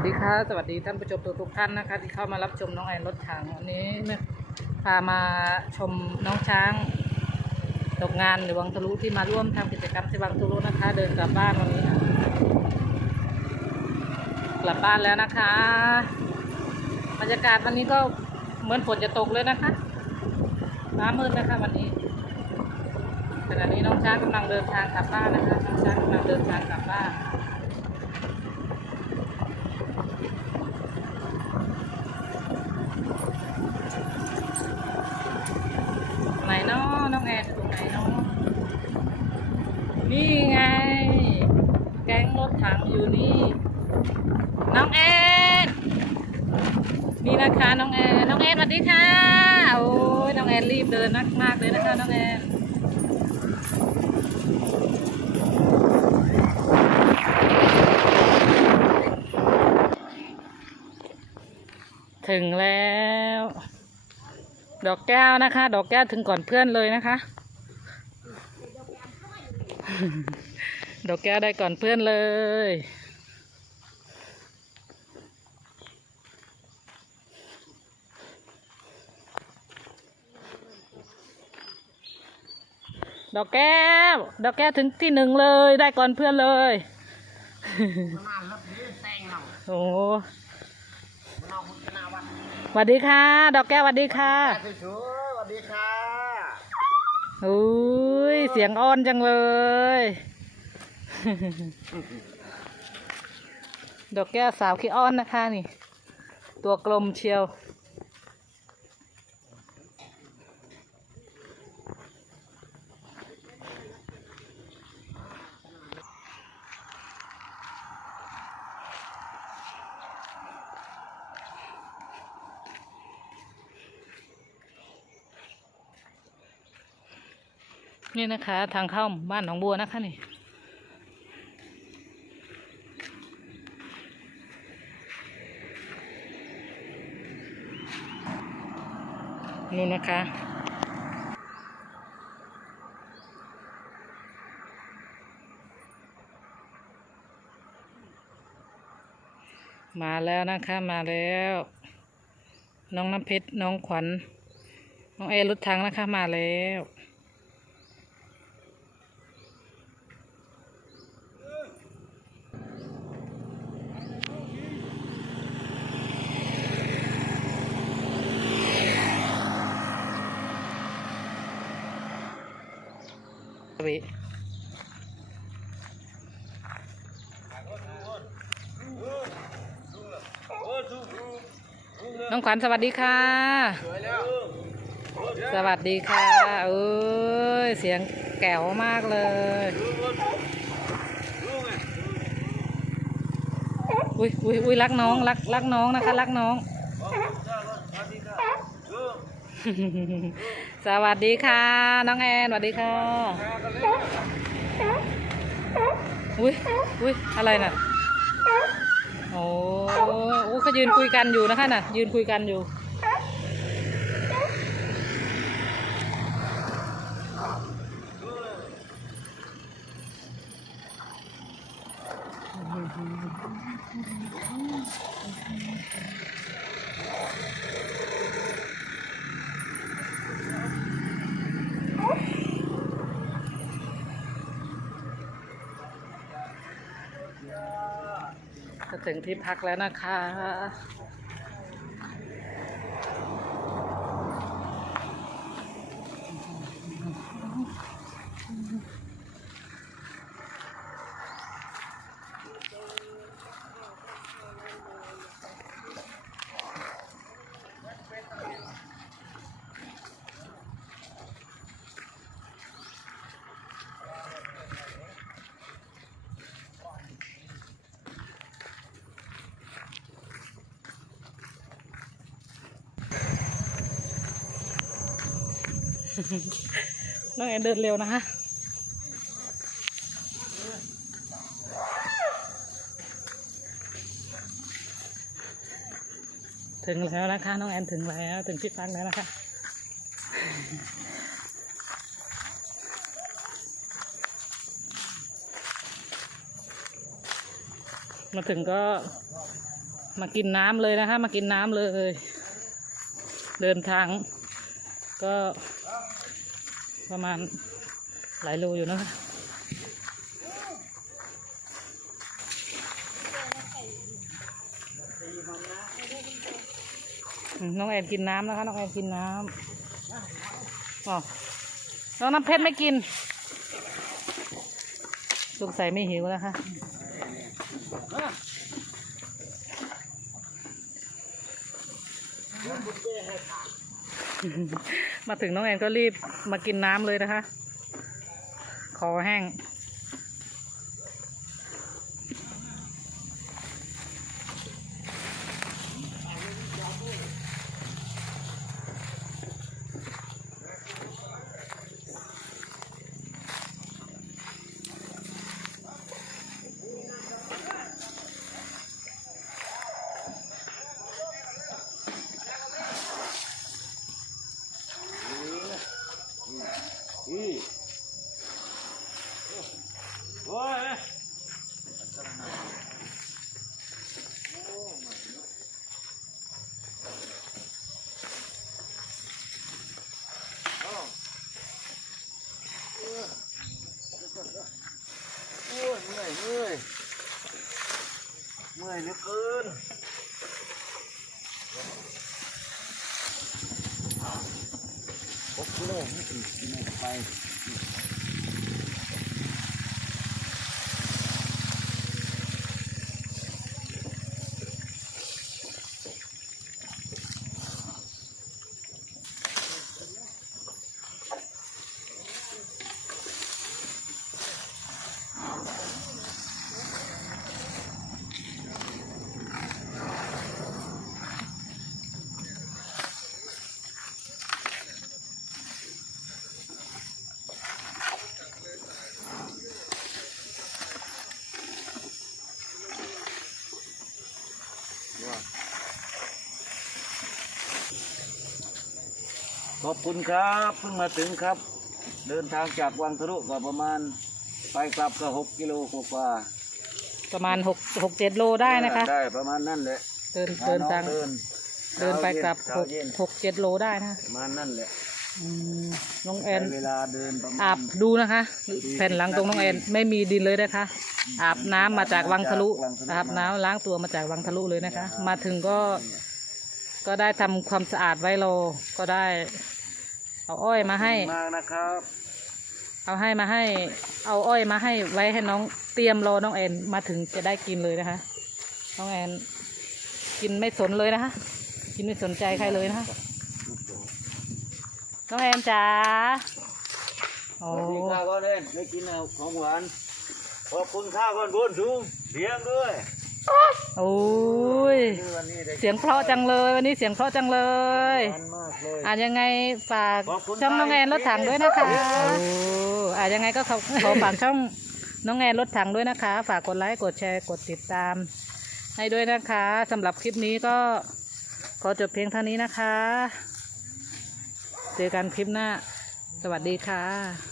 วัสดีค่ะสวัสดีท่านผู้ชมทุกท่านนะคะ ที่เข้ามารับชมน้องแอนรถถังวันนี้เนี่ยพามาชมน้องช้างตกงานในวังทะลุที่มาร่วมทำกิจกรรมที่วังทะลุนะคะ เดินกลับบ้านวันนี้ค่ะกลับบ้านแล้วนะคะบรรยากาศวันนี้ก็เหมือนฝนจะตกเลยนะคะฟ้ามืดนะคะวันนี้ขณะนี้น้องช้างกำลังเดินทางกลับบ้านนะคะน้องช้างกำลังเดินทางกลับบ้านไหนเนาะน้องแอนอยู่ไหนเนาะนี่ไง แก๊งรถถังอยู่นี่ น้องแอน นี่นะคะน้องแอนน้องแอนสวัสดีค่ะ โอ้ยน้องแอนรีบเดินนักมากเลยนะคะน้องแอนถึงแล้ว ดอกแก้วนะคะ ดอกแก้วถึงก่อนเพื่อนเลยนะคะ ดอกแก้วได้ก่อนเพื่อนเลย ดอกแก้ว ดอกแก้วถึงที่หนึ่งเลย ได้ก่อนเพื่อนเลย โอ้นอกมุกนาวัดสวัสดีค่ะ ดอกแก้วสวัสดีค่ะสวยๆสวัสดีค่ะอุ้ยเสียงอ้อนจังเลย ดอกแก้วสาวขี้อ้อนนะคะนี่ ตัวกลมเชียว นี่นะคะ ทางเข้าบ้านหนองบัวนะคะนี่นู่นนะคะ มาแล้วนะคะมาแล้ว น้องน้ำเพชรน้องขวัญ น้องเอรถถังนะคะมาแล้ว วิน้องขวัญสวัสดีค่ะ สวัสดีค่ะเอ้ยเสียงแก๋วมากเลยอุ้ยอุ้ยอุ้ยรักน้องรักรักน้องนะคะ รักน้อง สวัสดีค่ะ น้องแอนสวัสดีค่ะอุ้ยอุ้ยอะไรน่ะโอ้โหเขายืนคุยกันอยู่นะคะน่ะ ยืนคุยกันอยู่ จะ ถึงที่พักแล้วนะคะ น้องแอนเดินเร็วนะคะถึงแล้วนะคะ น้องแอนถึงแล้วถึงที่พักแล้วนะคะมาถึงก็มากินน้ำเลยนะคะ มากินน้ำเลย เดินทางก็ ประมาณหลายโลอยู่นะคะน้องแอนกินน้ำนะคะ น้องแอนกินน้ำอ๋อน้องน้ำเพชรไม่กิน สงสัยไม่หิวแล้วค่ะ มาถึงน้องแอนก็รีบมากินน้ำเลยนะคะ คอแห้ง อีโอ้ย โอ้ยเมื่อยเมื่อย เมื่อยเหลือเกินโอ้โหไม่ถึงกิโลไป ขอบคุณครับเพิ่งมาถึงครับ เดินทางจากวังทะลุก็ประมาณไปกลับก็หกกิโลกว่าประมาณหกหกเจ็ดโลได้นะคะ ได้ประมาณนั้นแหละเดินเดินทาง เดินเดินไปกลับหเช้ากเย็นหกเจ็ดโลได้นะประมาณนั่นแหละอืมน้องแอใช้นเวลาเดินประมาอาณบดูนะคะ แผ่นหลังตรงน้องแอนไม่มีดินเลยนะคะ อาบน้ำมาจากวังทะลุอาบน้ำล้างตัวมาจากวังทะลุเลยนะคะ มาถึงก็ ก็ได้ทำความสะอาดไว้รอก็ได้ เอาอ้อยมาให้มากนะครับ เอาให้มาให้ เอาอ้อยมาให้ไว้ให้น้องเตรียมรอน้องแอนมาถึงจะได้กินเลยนะคะ น้องแอนกินไม่สนเลยนะคะ กินไม่สนใจใครเลยนะคะ น้องแอนจ๋าสโอ้วัสดีข้าวก่อนเลยไม่กินเอาของหวาน ขอบคุณข้าวก่อนบุญถุงเสียงด้วย โอ้ยคือวันนี้ได้เสียงเพราะจังเลยวันนี้เสียงเพราะจังเลยมันมากเลยอ่านยังไงฝากขอบคุณช่องน้องแอนรถถังด้วยนะคะโอ้โอ้อ่านยังไงก็ขอขอฝากช่องน้องแอนรถถังด้วยนะคะ ฝากกดไลค์กดแชร์กดติดตาม ให้ด้วยนะคะสำหรับคลิปนี้ก็ขอจบเพียงเท่านี้นะคะ เจอกันคลิปหน้า สวัสดีค่ะ